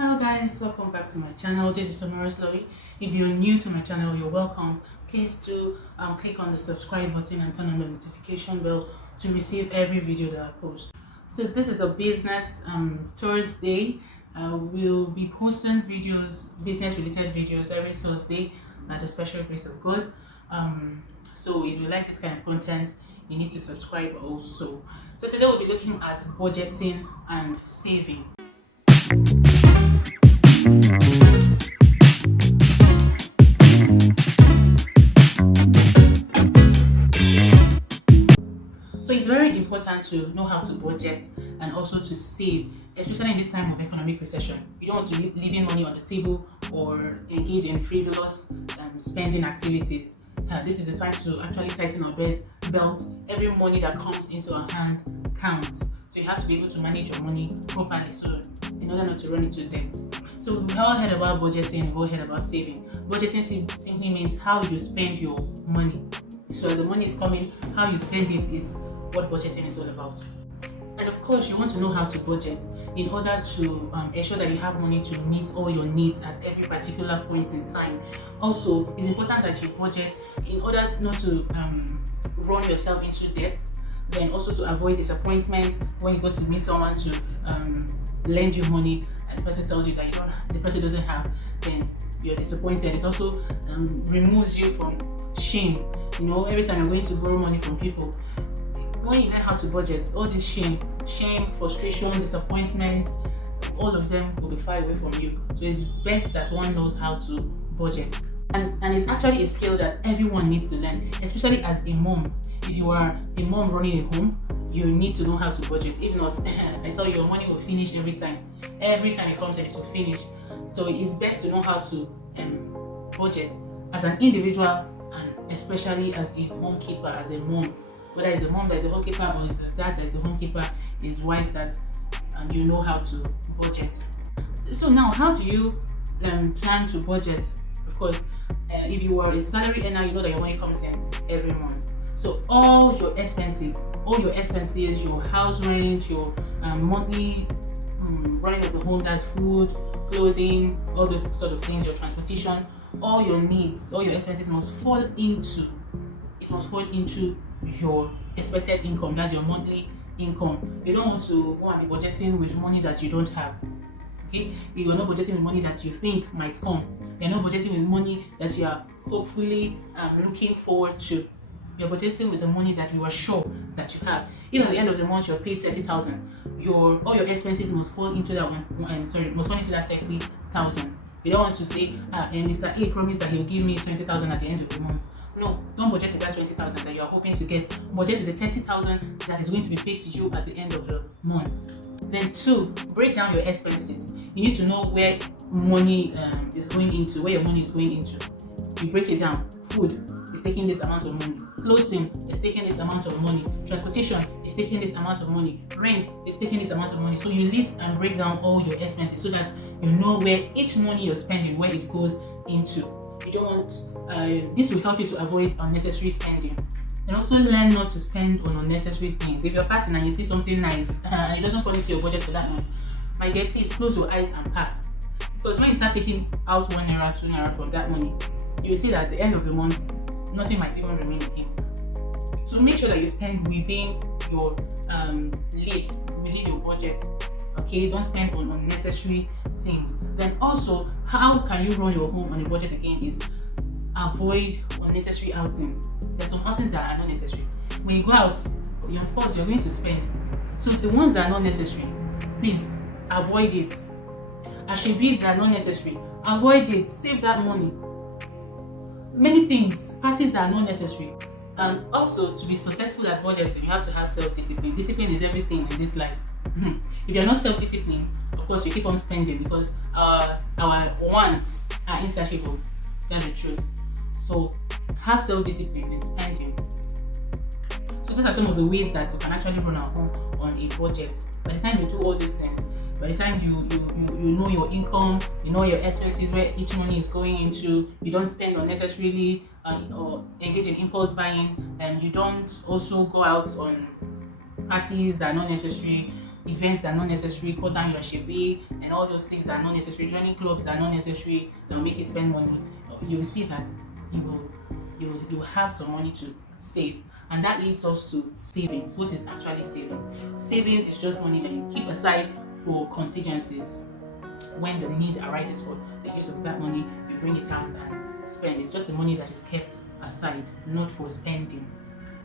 Hello guys, welcome back to my channel. This is Somara's Lobby. If you're new to my channel, you're welcome. Please do click on the subscribe button and turn on the notification bell to receive every video that I post. So this is a business Thursday. We'll be posting videos, business related videos every Thursday at the special grace of God. So if you like this kind of content, you need to subscribe also. So today we'll be looking at budgeting and saving. So it's very important to know how to budget and also to save, especially in this time of economic recession. You don't want to be leaving money on the table or engage in frivolous spending activities. This is the time to actually tighten our belt. Every money that comes into our hand counts. So you have to be able to manage your money properly, so in order not to run into debt. So we all heard about budgeting, we all heard about saving. Budgeting simply means how you spend your money. So the money is coming, how you spend it is what budgeting is all about. And of course, you want to know how to budget in order to ensure that you have money to meet all your needs at every particular point in time. Also, it's important that you budget in order not to run yourself into debt, then also to avoid disappointment when you go to meet someone to lend you money and the person tells you that the person doesn't have, then you're disappointed. It also removes you from shame. Every time you're going to borrow money from people, when you learn how to budget, all this shame, frustration, disappointment, all of them will be far away from you. So it's best that one knows how to budget. And it's actually a skill that everyone needs to learn, especially as a mom. If you are a mom running a home, you need to know how to budget. If not, I tell you, your money will finish every time. Every time it comes in, it will finish. So it's best to know how to budget as an individual, and especially as a homekeeper, as a mom. Whether it's the mom that is the homekeeper or it's the dad that is the homekeeper, it's wise that you know how to budget. So now, how do you plan to budget? Of course, if you are a salary earner, you know that your money comes in every month. So all your expenses, your house rent, your monthly running of the home, that's food, clothing, all those sort of things, your transportation, all your needs, all your expenses must fall into your expected income. That's your monthly income. You don't want to go and be budgeting with money that you don't have. Okay, you are not budgeting with money that you think might come. You're not budgeting with money that you are hopefully looking forward to. You're budgeting with the money that you are sure that you have. If at the end of the month you're paid 30,000, all your expenses must fall into that must fall into that 30,000. You don't want to say, and Mr. A promised that he'll give me 20,000 at the end of the month. No, don't budget with that 20,000 that you are hoping to get. Budget with the 30,000 that is going to be paid to you at the end of the month. Then 2, break down your expenses. You need to know where money is going into, where your money is going into. You break it down. Food is taking this amount of money. Clothing is taking this amount of money. Transportation is taking this amount of money. Rent is taking this amount of money. So you list and break down all your expenses so that you know where each money you're spending, where it goes into. You don't want, this will help you to avoid unnecessary spending. And also learn not to spend on unnecessary things. If you're passing and you see something nice and it doesn't fall into your budget for that month, my dear, please close your eyes and pass. Because when you start taking out 1 naira, 2 naira from that money, you will see that at the end of the month, nothing might even remain again. So make sure that you spend within your list, within your budget. Okay, don't spend on unnecessary things. Then also, how can you run your home on a budget again is avoid unnecessary outing. There's some outings that are not necessary. When you go out, of course you're going to spend. So the ones that are not necessary, please avoid it. Ashibits that are not necessary, avoid it. Save that money. Many things, parties that are not necessary. And also, to be successful at budgeting, you have to have self-discipline. Discipline is everything in this life. If you're not self-disciplined, of course you keep on spending because our wants are insatiable. That's the truth. So have self-discipline in spending. So those are some of the ways that you can actually run our home on a budget. By the time you do all these things, by the time you know your income, you know your expenses, where each money is going into, you don't spend unnecessarily or engage in impulse buying, and you don't also go out on parties that are not necessary, events that are not necessary, cut down your shipping and all those things that are not necessary, joining clubs that are not necessary, that will make you spend money, you will see that you will you will have some money to save. And that leads us to savings. What is actually savings? Saving is just money that you keep aside for contingencies. When the need arises for the use of that money, you bring it out and spend. It's just the money that is kept aside, not for spending.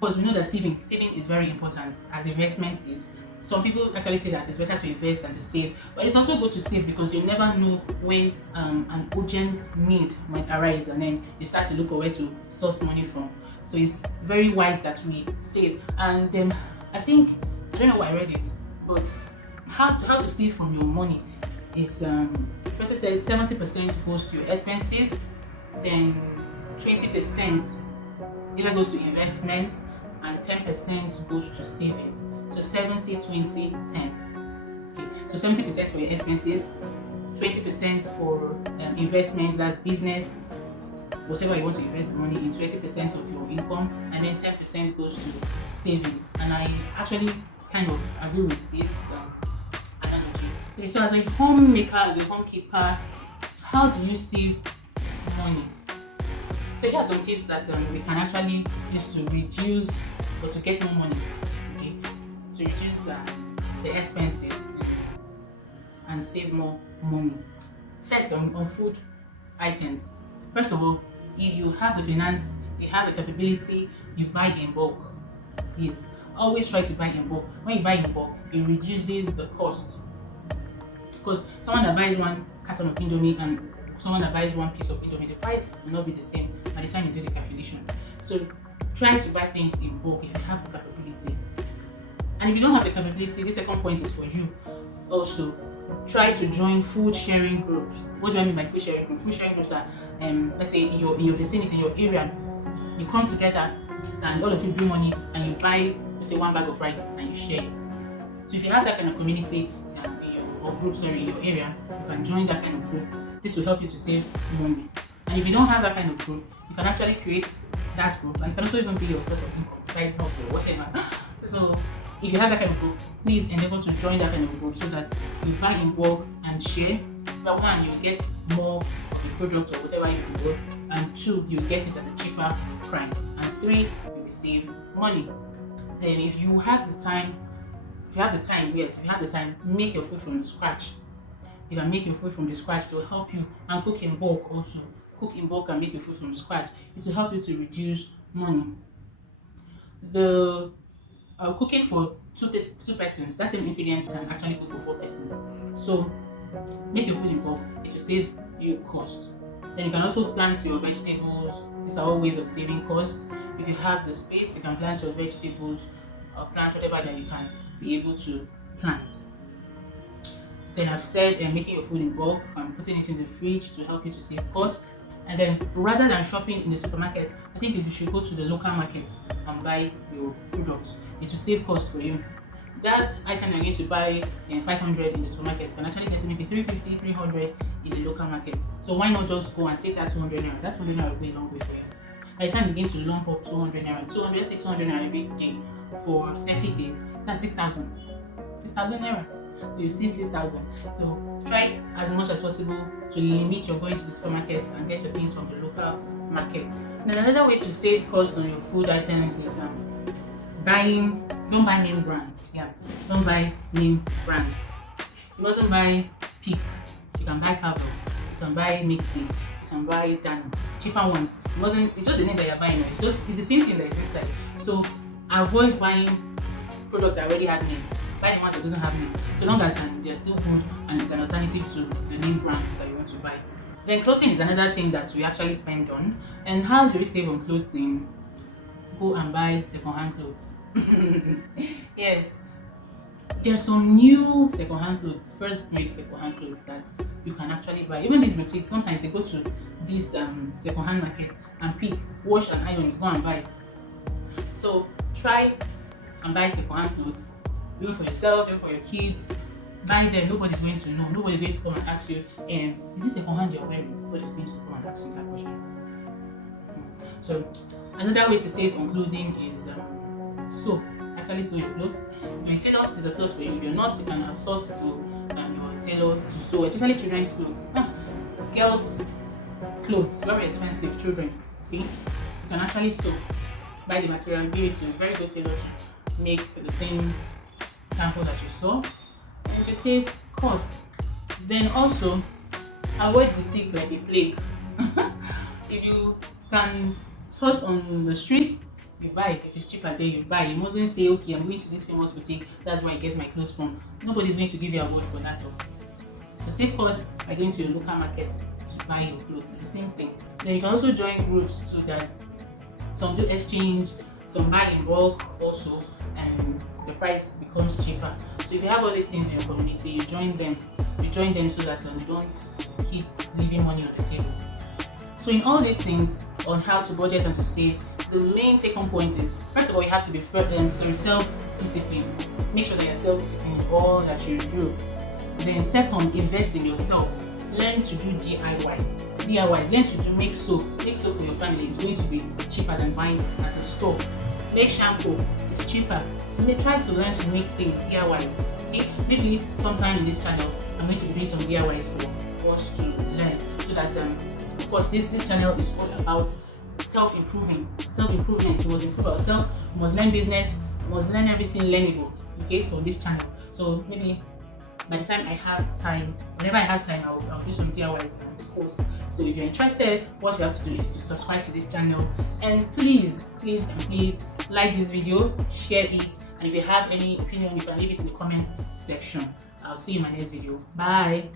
Because we know that saving is very important, as investment is. Some people actually say that it's better to invest than to save, but it's also good to save because you never know when an urgent need might arise, and then you start to look for where to source money from. So it's very wise that we save. And I think, I don't know where I read it, but how to save from your money is person said 70% goes to your expenses, then 20% either goes to investment, and 10% goes to savings. So 70, 20, 10. Okay. So 70% for your expenses, 20% for investments, that's business, whatever you want to invest the money in, 20% of your income, and then 10% goes to saving. And I actually kind of agree with this analogy. Okay, so as a homemaker, as a homekeeper, how do you save money? So here are some tips that we can actually use to reduce or to get more money, okay? To reduce the expenses and save more money. First, on food items. First of all, if you have the finance, you have the capability, you buy in bulk. Yes, always try to buy in bulk. When you buy in bulk, it reduces the cost. Because someone that buys one carton of Indomie and someone that buys one piece of Indomie, the price will not be the same by the time you do the calculation. So try to buy things in bulk if you have the capability. And if you don't have the capability, the second point is for you. Also, try to join food sharing groups. What do I mean by food sharing groups? Food sharing groups are, let's say in your vicinity, in your area, you come together and all of you bring money and you buy, let's say, one bag of rice and you share it. So if you have that kind of community or group, in your area, you can join that kind of group. This will help you to save money. And if you don't have that kind of group, you can actually create that group, and it can also even be your source of income, side hustle or whatever. So if you have that kind of group, please endeavor to join that kind of group so that you buy in bulk and share. Number one, you get more of the product or whatever you bought, and two, you get it at a cheaper price, and three, you will save money. Then if you have the time, make your food from the scratch. You can make your food from the scratch to help you, and cook in bulk also. Cook in bulk and make your food from scratch. It will help you to reduce money. The cooking for two persons, that same ingredients can actually cook for 4 persons. So make your food in bulk. It will save you cost. Then you can also plant your vegetables. These are all ways of saving cost. If you have the space, you can plant your vegetables or plant whatever that you can be able to plant. Then I've said making your food in bulk and putting it in the fridge to help you to save cost. And then rather than shopping in the supermarket, I think you should go to the local market and buy your products. It will save cost for you. That item you're going to buy 500 in the supermarket can actually get maybe 350, 300 in the local market. So why not just go and save that 200 naira? That 200 naira will go a long way for you. By the time you begin to lump up 200 naira, 600 naira every day for 30 days, that's 6,000 naira. So you save 6,000. So try as much as possible to limit your going to the supermarket and get your things from the local market. Now another way to save cost on your food items is don't buy name brands. Yeah, don't buy name brands. You mustn't buy Peak. You can buy Cabo. You can buy Mixi. You can buy Dano. Cheaper ones. It's just the name that you're buying. It's the same thing that is inside. So avoid buying products that already have name. Buy the ones that doesn't have name. So long as they're still good and it's an alternative to the name brands that you want to buy. Then clothing is another thing that we actually spend on. And how do we save on clothing? Go and buy second-hand clothes. Yes, there's some new second-hand clothes, first grade second-hand clothes that you can actually buy. Even these boutiques, sometimes they go to this second-hand market and pick, wash and iron, you go and buy. So try and buy second-hand clothes, even for yourself, even for your kids. Buy them, nobody's going to know. Nobody's going to come and ask you, is this second-hand you're wearing? Nobody's going to come and ask you that question. So another way to save on clothing is soap. actually sew your clothes. If you're a tailor, there's a clothes for you. If you're not, you can outsource to your tailor to sew, especially children's clothes. Girls' clothes, very expensive, children. Okay, you can actually sew, buy the material, give it to a very good tailor to make the same sample that you saw, and to save costs. Then also avoid boutique like a plague. If you can source on the streets, you buy. If it's cheaper there, you buy. You mustn't say, okay, I'm going to this famous boutique, that's where I get my clothes from. Nobody's going to give you a word for that though. So save costs by going to your local market to buy your clothes. It's the same thing. Then you can also join groups so that some do exchange, some buy in bulk also, and the price becomes cheaper. So if you have all these things in your community, you join them. You join them so that you don't keep leaving money on the table. So in all these things on how to budget and to save, the main take-home point is, first of all, you have to be self-disciplined. Make sure that you're self-disciplined in all that you do. Then second, invest in yourself. Learn to do DIY. Learn to make soap. Make soap for your family. It's going to be cheaper than buying it at the store. Make shampoo. It's cheaper. You may try to learn to make things DIYs. Okay? Maybe sometime in this channel, I'm going to be doing some DIYs for us to learn, so that of course this channel is all about self-improvement. We must improve ourselves. We must learn business. We must learn everything learnable. Okay, so this channel. So maybe by the time I have time, whenever I have time, I'll do some DIYs and post. So if you're interested, what you have to do is to subscribe to this channel, and please like this video, share it, and if you have any opinion, you can leave it in the comment section. I'll see you in my next video. Bye.